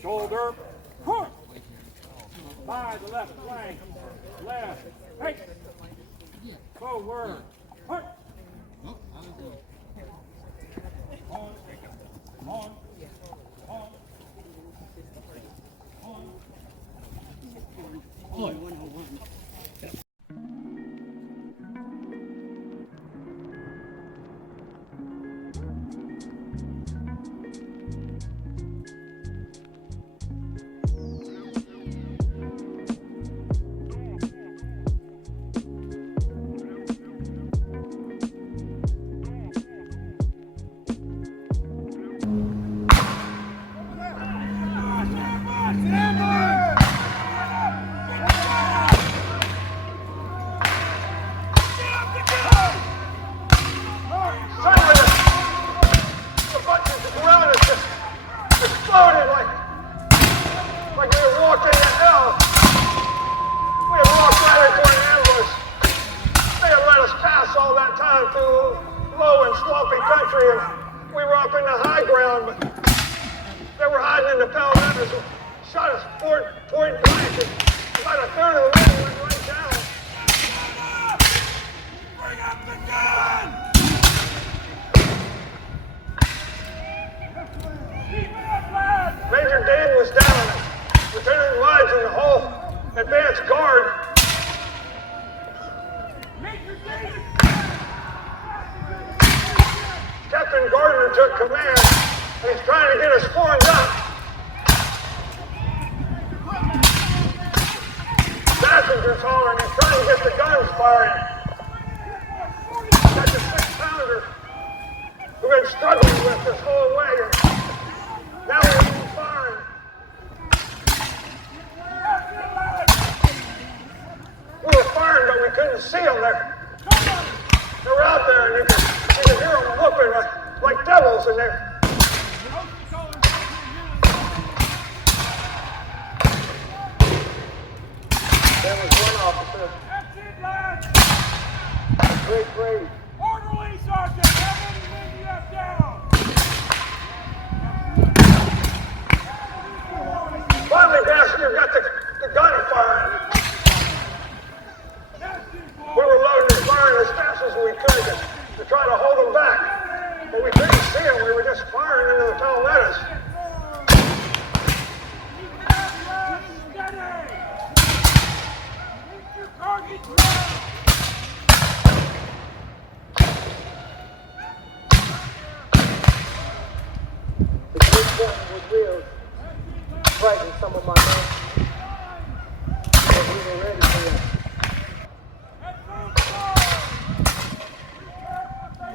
Shoulder. Push. By the left flank. Left. Hey. Forward. Push. On. On. On. On.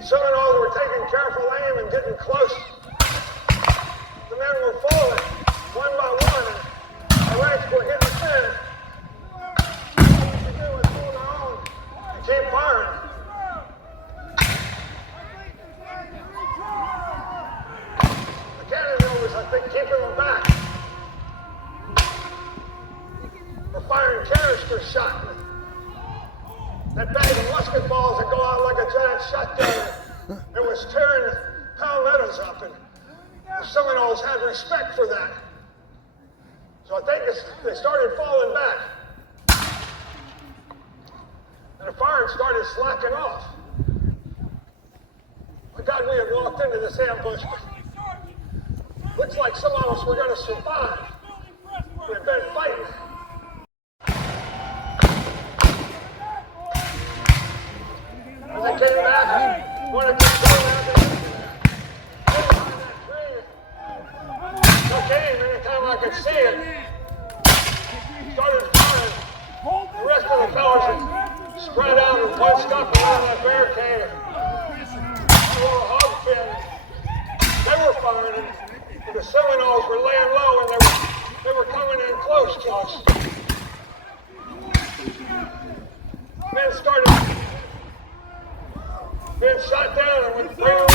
Seminoles were taking careful aim and getting close. The men were falling, one by one, and the ranks were getting thin. All we could do was hold our own and keep firing. The cannon was, I think, keeping them back. We're firing canister shot. That bag of musket balls that go out like a giant shotgun. It was tearing palmettos up, and the Seminoles had respect for that. So I think they started falling back. And the firing started slacking off. My God, we had walked into this ambush, but looks like some of us were going to survive. We had been fighting. As I came back, one of the came anytime I could see it. Started firing. The rest of the fellows had spread out and bunched up around that barricade. They were hog pins. They were firing, and the Seminoles were laying low, and they were coming in close to us. Men started being shot down, and when they were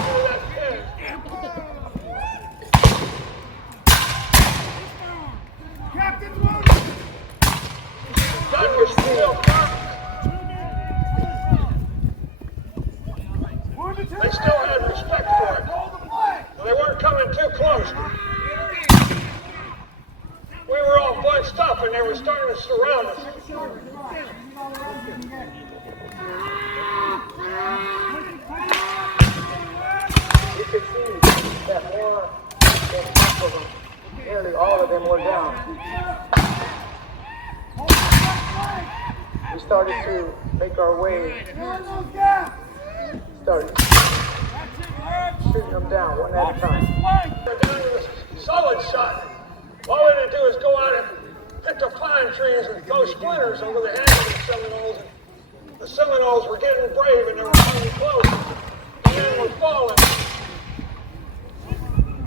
over that pit, gun was still firm. They still had respect for it. close. We were all bunched up and they were starting to surround us. You could see that more than half of them, nearly all of them were down. We started to make our way, started shooting them down one at a time. They're down to the solid shot. All we had to do is go out and hit the pine trees and throw splinters over the heads of the Seminoles. And the Seminoles were getting brave and they were coming close. The men were falling.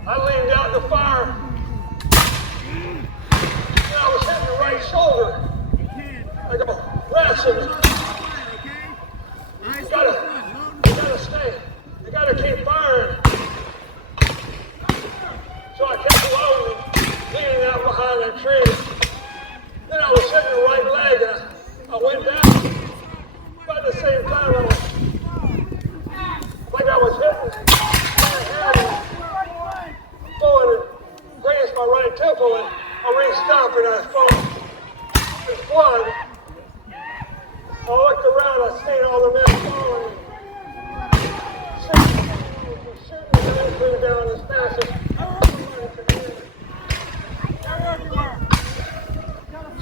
I leaned out to fire. And I was hitting the right shoulder. I go, Ransom. You gotta stay. You gotta keep firing. So I kept loading, leaning out behind that tree. Then I was hitting the right leg and I went down. But at the same time, I was like I was hitting my head and going and grazed my right temple, and I reached up and I felt his blood. I looked around, I seen all the men falling. Shooting everything down as fast as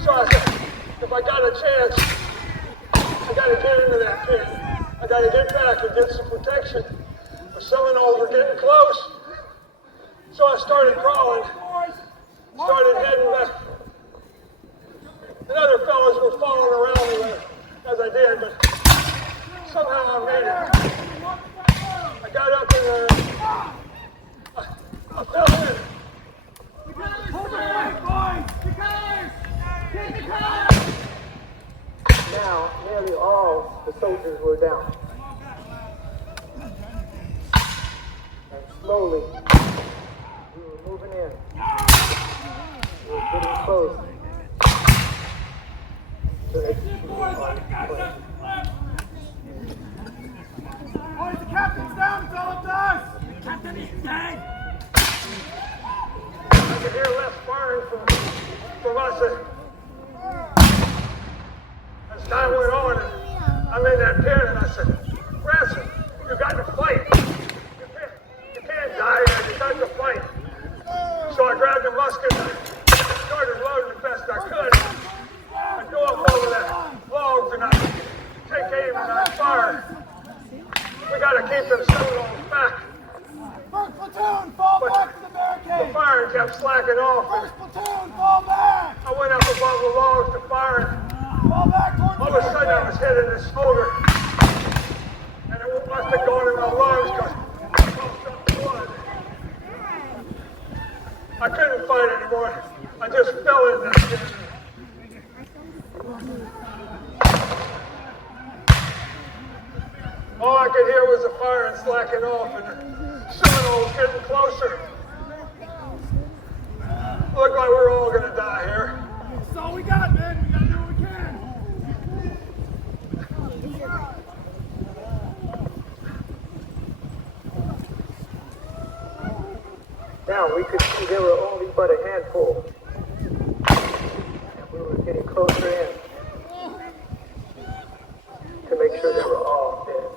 so I said, if I got a chance, I got to get into that pit. I got to get back and get some protection. The Seminoles were getting close. So I started crawling, started heading back. The other fellows were following around me as I did, but somehow I made it. I got up in there. I fell in. Now, nearly all the soldiers were down. And slowly, we were moving in. We were getting close to executing our plan. Boys, the captain's down, it's all up to us! The captain is dead! I could hear less firing from us. As time went on, and I'm in that pit, and I said, Ransom, you got to fight. You can't die here, you got to fight. So I grabbed a musket and started loading the best I could. I'd go up over that logs and I'd take aim and I'd fire. We got to keep them Seminoles back. First platoon, fall back to the barricade! The firing kept slacking off. First platoon, fall back! I went up above the logs to fire. Fall back towards All the of a sudden I was hitting the shoulder. And it must have gone in my lungs because I pumped up blood. I couldn't fight anymore. I just fell in that pit. All I could hear was the firing slacking off and the Seminoles getting closer. Looked like we're all gonna die here. That's all we got, man. We gotta do what we can. Now we could see there were only but a handful. And we were getting closer in to make sure they were all dead.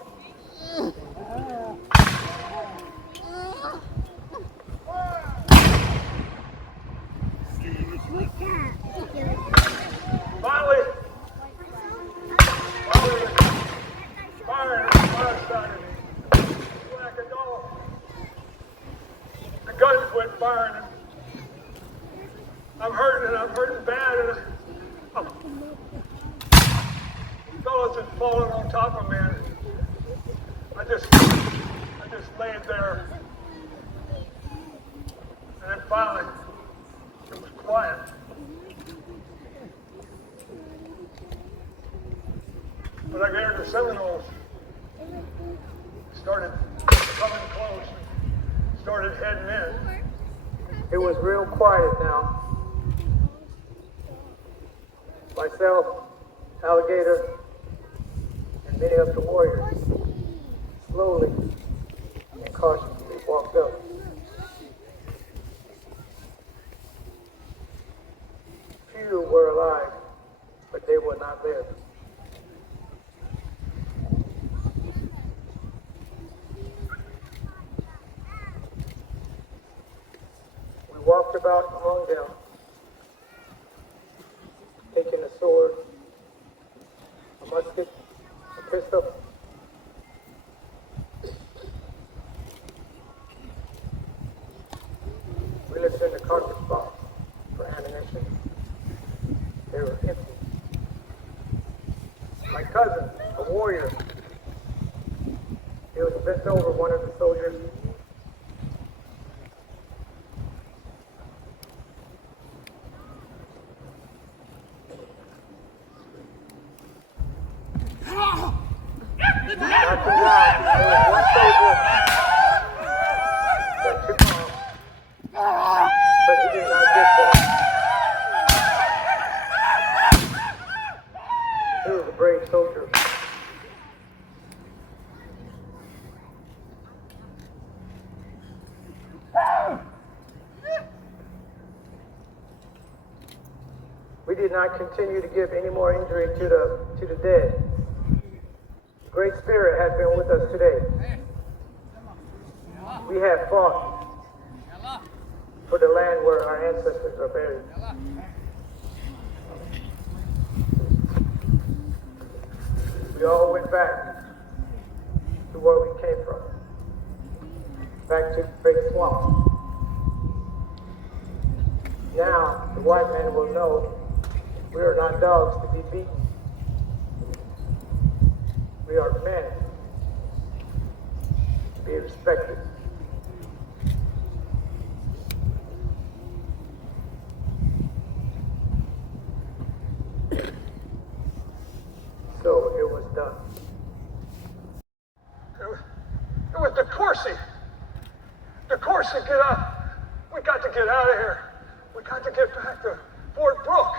Finally, firing fire started. Slacking off. The guns quit firing. I'm hurting bad, and fellas had fallen on top of me. And I just laid there, and then finally it was quiet. But I heard the Seminoles started coming close and started heading in. It was real quiet now. Myself, Alligator, and many of the warriors slowly and cautiously walked up. walked about among them, taking a sword, a musket, a pistol. We looked in the carpet box for ammunition. They were empty. My cousin, a warrior, he was bent over one of the soldiers. Knocked him down. There was one soldier that took off, but he did not get there. He was a brave soldier. We did not continue to give any more injury to the dead. The Great Spirit has been with us today. We have fought for the land where our ancestors are buried. We all went back to where we came from, back to Big Swamp. Now the white man will know we are not dogs to be beaten. We are men to be respected. So it was done. It was DeCourcy. DeCourcy, get up. We got to get out of here. We got to get back to Fort Brooke.